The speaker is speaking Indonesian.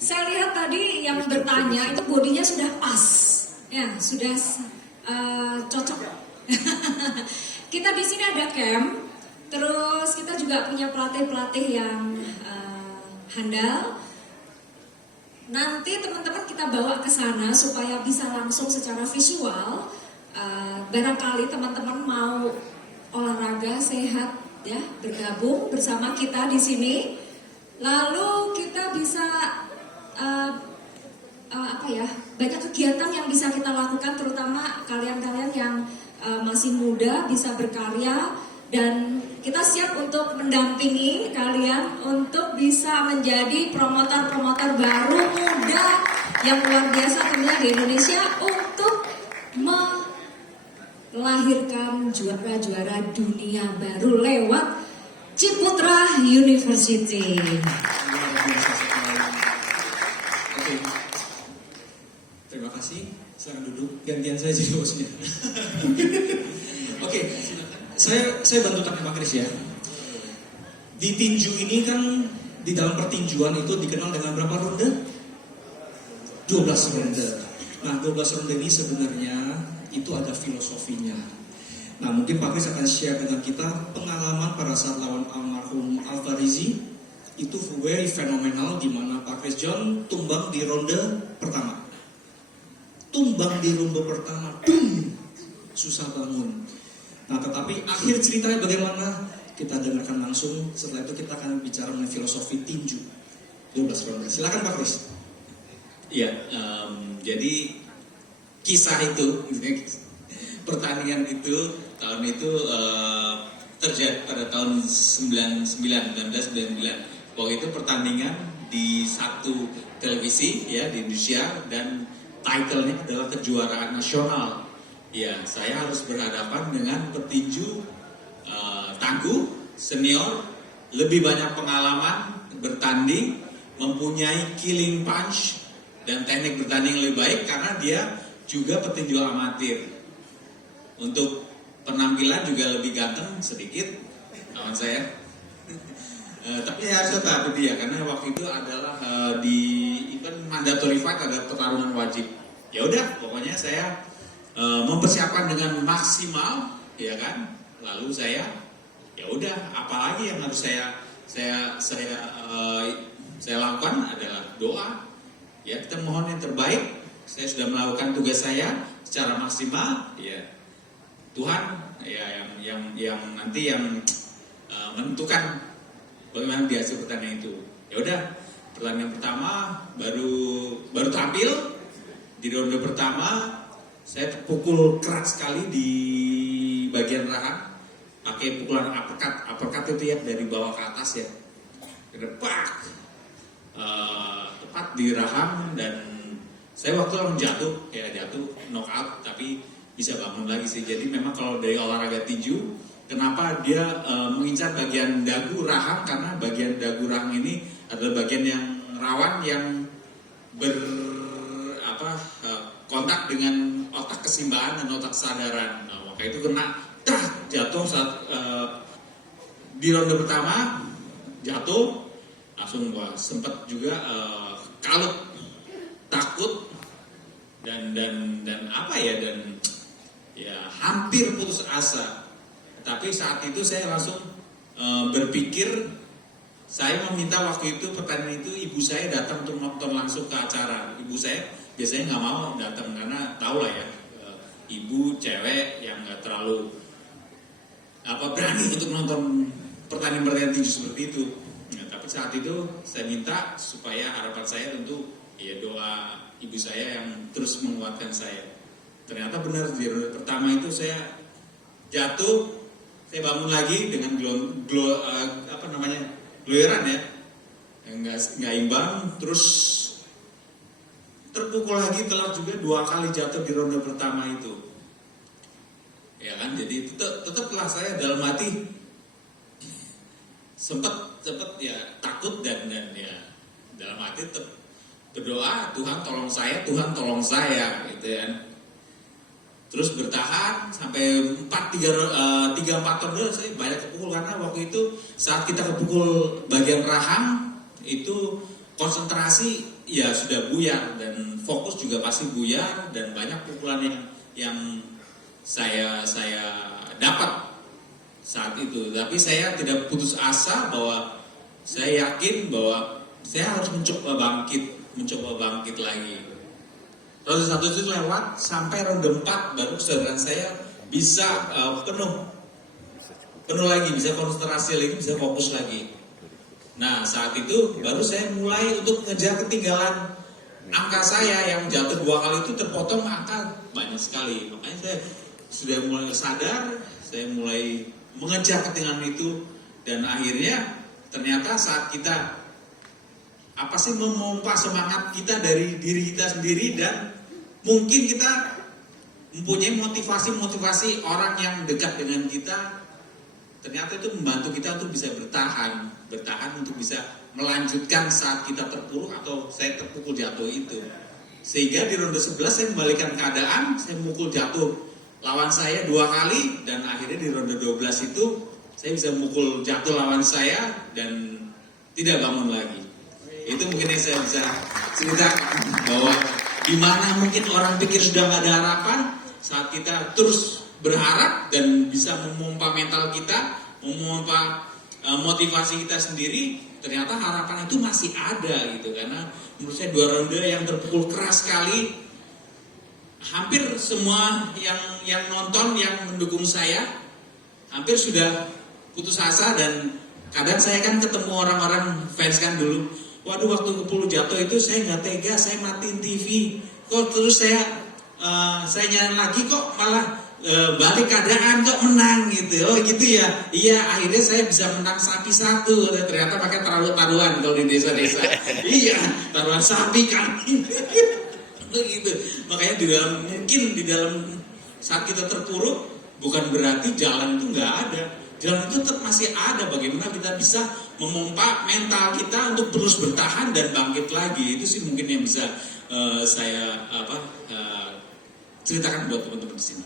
Saya lihat tadi yang bertanya itu bodinya sudah pas, ya sudah cocok. Kita di sini ada camp, terus kita juga punya pelatih-pelatih yang handal. Nanti teman-teman kita bawa ke sana supaya bisa langsung secara visual. Barangkali teman-teman mau olahraga sehat, ya bergabung bersama kita di sini. Lalu kita bisa banyak kegiatan yang bisa kita lakukan, terutama kalian-kalian yang masih muda bisa berkarya, dan kita siap untuk mendampingi kalian untuk bisa menjadi promotor-promotor baru muda yang luar biasa tentunya di Indonesia untuk melahirkan juara-juara dunia baru lewat Ciputra University. Oke, terima kasih. Silakan duduk. Gantian saya jadi hostnya. Oke, saya bantu tanya Pak Kris ya. Di tinju ini kan di dalam pertinjuan itu dikenal dengan berapa ronde? 12 ronde. Nah, 12 ronde ini sebenarnya itu ada filosofinya. Nah, mungkin Pak Kris akan share dengan kita pengalaman pada saat lawan almarhum Alvarizi. Itu very fenomenal, di mana Pak Kris John tumbang di ronde pertama. Tumbang di ronde pertama, susah bangun. Nah, tetapi akhir ceritanya bagaimana? Kita dengarkan langsung. Setelah itu kita akan bicara mengenai filosofi tinju 12 ronde. Silakan Pak Kris. Iya, jadi kisah itu, pertandingan itu tahun itu terjadi pada tahun 1999. Waktu itu pertandingan di satu televisi ya di Indonesia, dan title-nya adalah kejuaraan nasional. Ya, saya harus berhadapan dengan petinju tangguh, senior, lebih banyak pengalaman bertanding, mempunyai killing punch dan teknik bertanding lebih baik karena dia juga petinju amatir. Untuk penampilan juga lebih ganteng sedikit lawan saya. Tapi saya harus tetap dia karena waktu itu adalah di event mandatory fight, ada pertarungan wajib. Ya udah, pokoknya saya mempersiapkan dengan maksimal, ya kan. Lalu saya, ya udah, apalagi yang harus saya lakukan adalah doa. Ya, kita mohon yang terbaik. Saya sudah melakukan tugas saya secara maksimal, ya. Tuhan ya yang nanti yang menentukan bagaimana di hasil pertandingan itu. Ya udah, pertandingan pertama baru tampil di ronde pertama, saya terpukul keras sekali di bagian rahang pakai pukulan uppercut itu ya, dari bawah ke atas ya, kedepak tepat di rahang, dan saya waktu jatuh knockout, tapi bisa bangun lagi sih. Jadi memang kalau dari olahraga tinju, kenapa dia mengincar bagian dagu rahang, karena bagian dagu rahang ini adalah bagian yang rawan, yang kontak dengan otak keseimbangan dan otak kesadaran. Nah, maka itu kena jatuh saat di ronde pertama, jatuh langsung sempat juga kalut, takut dan hampir putus asa. Tapi saat itu saya langsung berpikir, saya meminta waktu itu pertandingan itu ibu saya datang untuk nonton langsung ke acara. Ibu saya biasanya nggak mau datang karena tahu lah ya, ibu cewek yang nggak terlalu berani untuk nonton pertandingan tinju seperti itu. Nah, tapi saat itu saya minta supaya harapan saya tentu ya doa ibu saya yang terus menguatkan saya. Ternyata benar, di ronde pertama itu saya jatuh, saya bangun lagi dengan gloyeran ya, nggak imbang, terus terpukul lagi, telah juga 2 kali jatuh di ronde pertama itu. Ya kan, jadi tetaplah saya dalam hati sempat ya takut dan ya dalam hati tetap berdoa, Tuhan tolong saya gitu kan. Terus bertahan sampai 3-4 ronde saya banyak kepukul, karena waktu itu saat kita kepukul bagian rahang itu konsentrasi ya sudah buyar, dan fokus juga pasti buyar, dan banyak pukulan yang saya dapat saat itu. Tapi saya tidak putus asa, bahwa saya yakin bahwa saya harus mencoba bangkit lagi. Ronde 1 itu lewat, sampai ronde 4 baru kesadaran saya bisa penuh lagi, bisa konsentrasi lagi, bisa fokus lagi. Nah, saat itu baru saya mulai untuk ngejar ketinggalan. Angka saya yang jatuh 2 kali itu terpotong angka banyak sekali. Makanya saya sudah mulai sadar, saya mulai mengejar ketinggalan itu, dan akhirnya ternyata saat kita memompa semangat kita dari diri kita sendiri, dan mungkin kita mempunyai motivasi orang yang dekat dengan kita, ternyata itu membantu kita untuk bisa bertahan untuk bisa melanjutkan saat kita terpuruk atau saya terpukul jatuh itu. Sehingga di ronde 11 saya membalikan keadaan, saya memukul jatuh lawan saya 2 kali, dan akhirnya di ronde 12 itu saya bisa memukul jatuh lawan saya dan tidak bangun lagi. Itu mungkin yang saya bisa cerita, bahwa dimana mungkin orang pikir sudah gak ada harapan, saat kita terus berharap dan bisa memompa mental kita, memompa motivasi kita sendiri, ternyata harapan itu masih ada gitu. Karena menurut saya 2 ronde yang terpukul keras sekali, hampir semua yang nonton, yang mendukung saya, hampir sudah putus asa. Dan kadang saya kan ketemu orang-orang fans kan dulu, waduh waktu kepulu jatuh itu saya nggak tega, saya matiin TV, kok terus saya nyalain lagi kok malah balik keadaan kok menang gitu. Oh gitu ya, iya akhirnya saya bisa menang sapi 1, ternyata pakai taruhan kalau di desa-desa. Iya, taruhan sapi kan. Begitu. Makanya di dalam saat kita terpuruk, bukan berarti jalan itu nggak ada. Jalan itu tetap masih ada. Bagaimana kita bisa memompa mental kita untuk terus bertahan dan bangkit lagi. Itu sih mungkin yang bisa saya ceritakan buat teman-teman di sini.